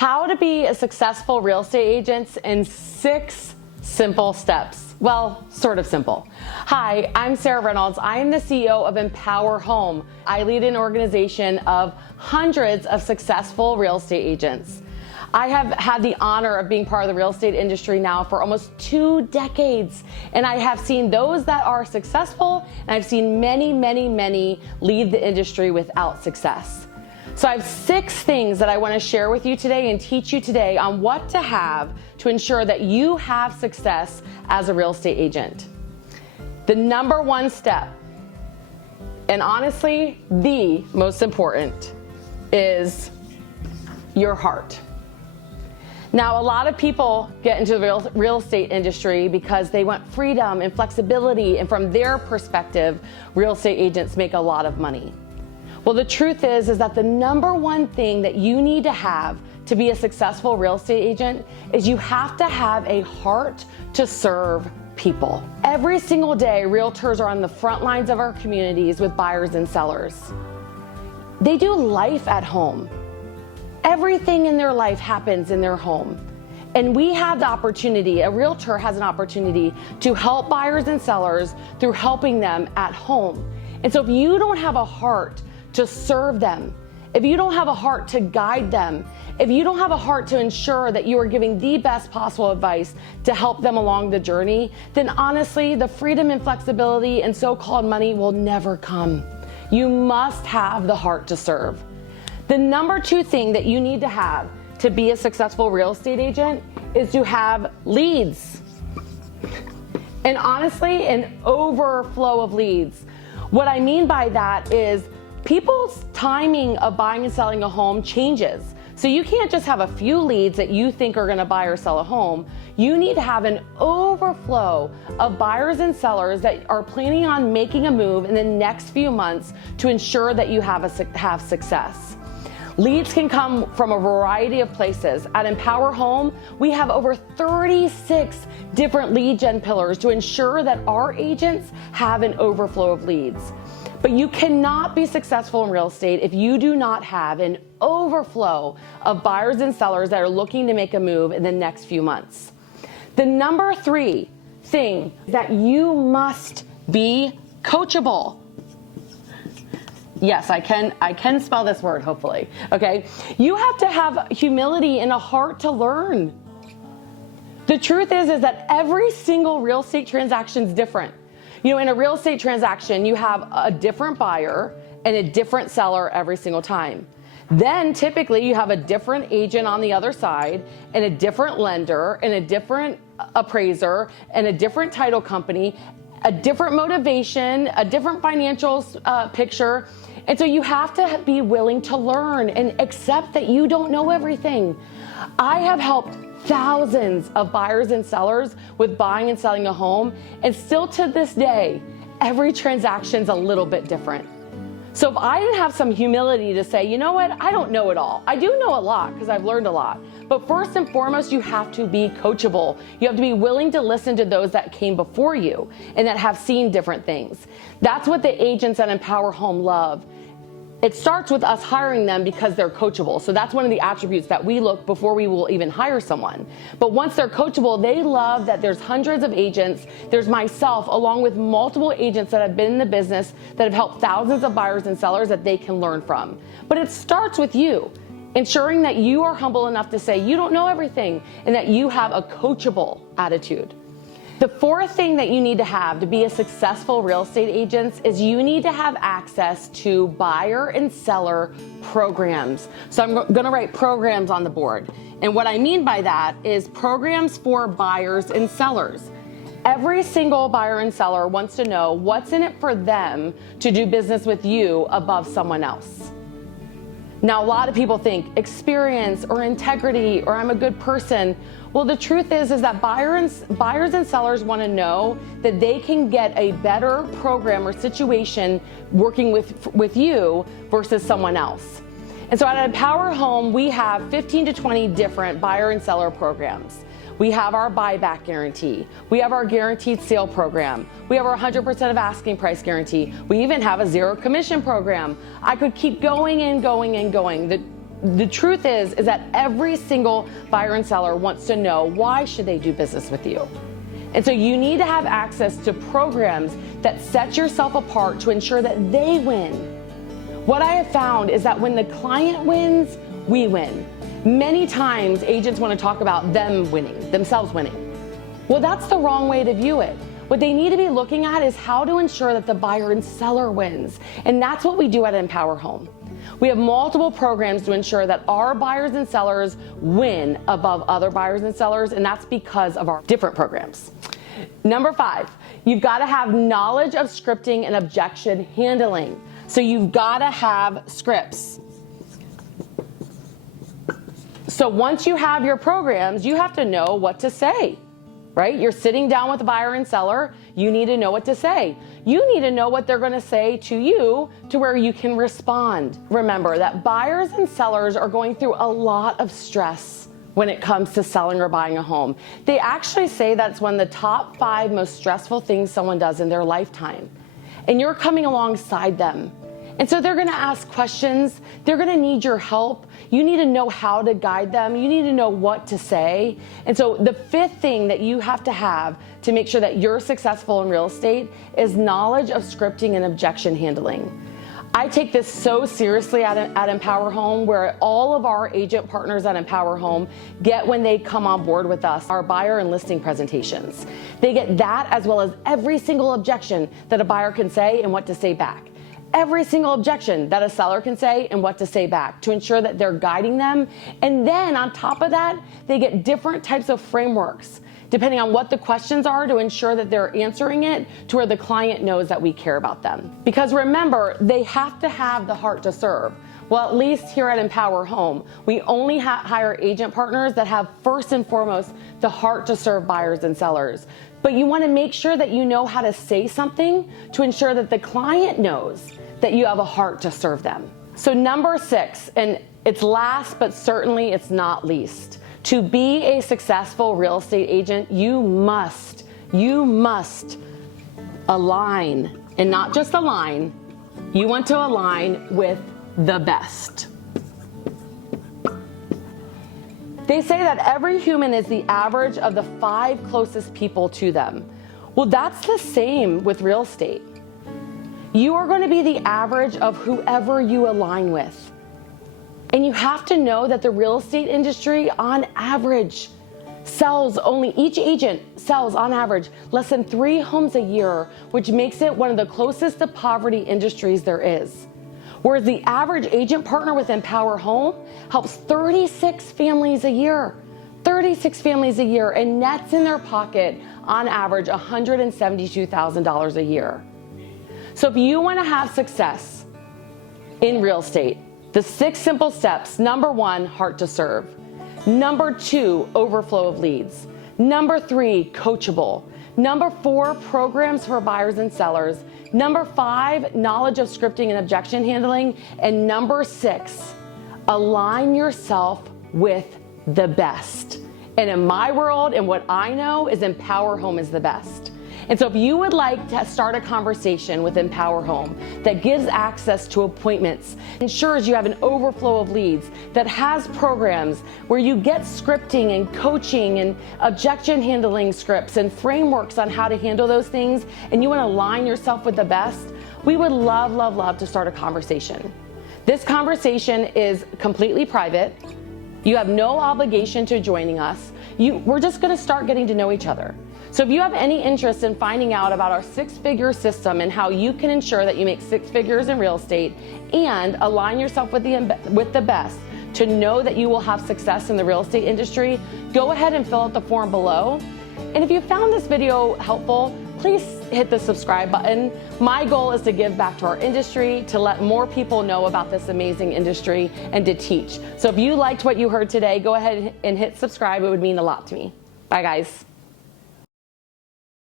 How to be a successful real estate agent in 6 simple steps. Well, sort of simple. Hi, I'm Sarah Reynolds. I am the CEO of Empower Home. I lead an organization of hundreds of successful real estate agents. I have had the honor of being part of the real estate industry now for almost 2 decades, and I have seen those that are successful, and I've seen many leave the industry without success. So I have 6 things that I want to share with you today and teach you today on what to have to ensure that you have success as a real estate agent. The number 1 step, and honestly, the most important, is your heart. Now, a lot of people get into the real estate industry because they want freedom and flexibility, and from their perspective, real estate agents make a lot of money. Well, the truth is that the number 1 thing that you need to have to be a successful real estate agent is you have to have a heart to serve people. Every single day, realtors are on the front lines of our communities with buyers and sellers. They do life at home. Everything in their life happens in their home. And we have the opportunity, a realtor has an opportunity to help buyers and sellers through helping them at home. And so if you don't have a heart to serve them, if you don't have a heart to guide them, if you don't have a heart to ensure that you are giving the best possible advice to help them along the journey, then honestly, the freedom and flexibility and so-called money will never come. You must have the heart to serve. The number 2 thing that you need to have to be a successful real estate agent is to have leads. And honestly, an overflow of leads. What I mean by that is people's timing of buying and selling a home changes. So you can't just have a few leads that you think are going to buy or sell a home. You need to have an overflow of buyers and sellers that are planning on making a move in the next few months to ensure that you have success. Leads can come from a variety of places. At Empower Home, we have over 36 different lead gen pillars to ensure that our agents have an overflow of leads. But you cannot be successful in real estate if you do not have an overflow of buyers and sellers that are looking to make a move in the next few months. The number 3 thing is that you must be coachable. Yes, I can spell this word, hopefully. Okay. You have to have humility and a heart to learn. The truth is that every single real estate transaction is different. You know, in a real estate transaction, you have a different buyer and a different seller every single time. Then typically you have a different agent on the other side and a different lender and a different appraiser and a different title company, a different motivation, a different financial picture. And so you have to be willing to learn and accept that you don't know everything. I have helped thousands of buyers and sellers with buying and selling a home, and still to this day, every transaction's a little bit different. So if I didn't have some humility to say, you know what, I don't know it all. I do know a lot because I've learned a lot. But first and foremost, you have to be coachable. You have to be willing to listen to those that came before you and that have seen different things. That's what the agents at Empower Home love. It starts with us hiring them because they're coachable. So that's one of the attributes that we look before we will even hire someone. But once they're coachable, they love that there's hundreds of agents. There's myself, along with multiple agents that have been in the business that have helped thousands of buyers and sellers that they can learn from. But it starts with you, ensuring that you are humble enough to say you don't know everything and that you have a coachable attitude. The 4th thing that you need to be a successful real estate agent is you need to have access to buyer and seller programs. So I'm going to write programs on the board. And what I mean by that is programs for buyers and sellers. Every single buyer and seller wants to know what's in it for them to do business with you above someone else. Now, a lot of people think experience or integrity or I'm a good person. Well, the truth is that buyers and sellers want to know that they can get a better program or situation working with you versus someone else. And so at Empower Home, we have 15 to 20 different buyer and seller programs. We have our buyback guarantee. We have our guaranteed sale program. We have our 100% of asking price guarantee. We even have a zero commission program. I could keep going and going and going. the truth is that every single buyer and seller wants to know, why should they do business with you? And so you need to have access to programs that set yourself apart to ensure that they win. What I have found is that when the client wins, we win. Many times agents want to talk about them winning, themselves winning. Well, that's the wrong way to view it. What they need to be looking at is how to ensure that the buyer and seller wins. And that's what we do at Empower Home. We have multiple programs to ensure that our buyers and sellers win above other buyers and sellers, and that's because of our different programs. Number 5, you've got to have knowledge of scripting and objection handling. So you've got to have scripts. So once you have your programs, you have to know what to say, right? You're sitting down with a buyer and seller, you need to know what to say. You need to know what they're going to say to you to where you can respond. Remember that buyers and sellers are going through a lot of stress when it comes to selling or buying a home. They actually say that's one of the top 5 most stressful things someone does in their lifetime. And you're coming alongside them. And so they're going to ask questions. They're going to need your help. You need to know how to guide them. You need to know what to say. And so the 5th thing that you have to make sure that you're successful in real estate is knowledge of scripting and objection handling. I take this so seriously at Empower Home, where all of our agent partners at Empower Home get, when they come on board with us, our buyer and listing presentations. They get that, as well as every single objection that a buyer can say and what to say back. Every single objection that a seller can say and what to say back, to ensure that they're guiding them. And then on top of that, they get different types of frameworks, depending on what the questions are, to ensure that they're answering it to where the client knows that we care about them. Because remember, they have to have the heart to serve. Well, at least here at Empower Home, we only hire agent partners that have, first and foremost, the heart to serve buyers and sellers. But you want to make sure that you know how to say something to ensure that the client knows that you have a heart to serve them. So number 6, and it's last but certainly it's not least, to be a successful real estate agent, you must align, and not just align, you want to align with the best. They say that every human is the average of the 5 closest people to them. Well, that's the same with real estate. You are going to be the average of whoever you align with. And you have to know that the real estate industry, on average, each agent sells on average less than 3 homes a year, which makes it one of the closest to poverty industries there is. Whereas the average agent partner with Empower Home helps 36 families a year. 36 families a year, and nets in their pocket on average $172,000 a year. So if you want to have success in real estate, the 6 simple steps: number 1, heart to serve. Number 2, overflow of leads. Number 3, coachable. Number 4, programs for buyers and sellers. Number 5, knowledge of scripting and objection handling. And number 6, align yourself with the best. And in my world, and what I know, is Empower Home is the best. And so if you would like to start a conversation with Empower Home that gives access to appointments, ensures you have an overflow of leads, that has programs where you get scripting and coaching and objection handling scripts and frameworks on how to handle those things, and you want to align yourself with the best, we would love to start a conversation. This conversation is completely private. You have no obligation to joining us. We're just going to start getting to know each other. So if you have any interest in finding out about our 6-figure system and how you can ensure that you make 6 figures in real estate and align yourself with the best to know that you will have success in the real estate industry, go ahead and fill out the form below. And if you found this video helpful, please hit the subscribe button. My goal is to give back to our industry, to let more people know about this amazing industry, and to teach. So if you liked what you heard today, go ahead and hit subscribe. It would mean a lot to me. Bye, guys.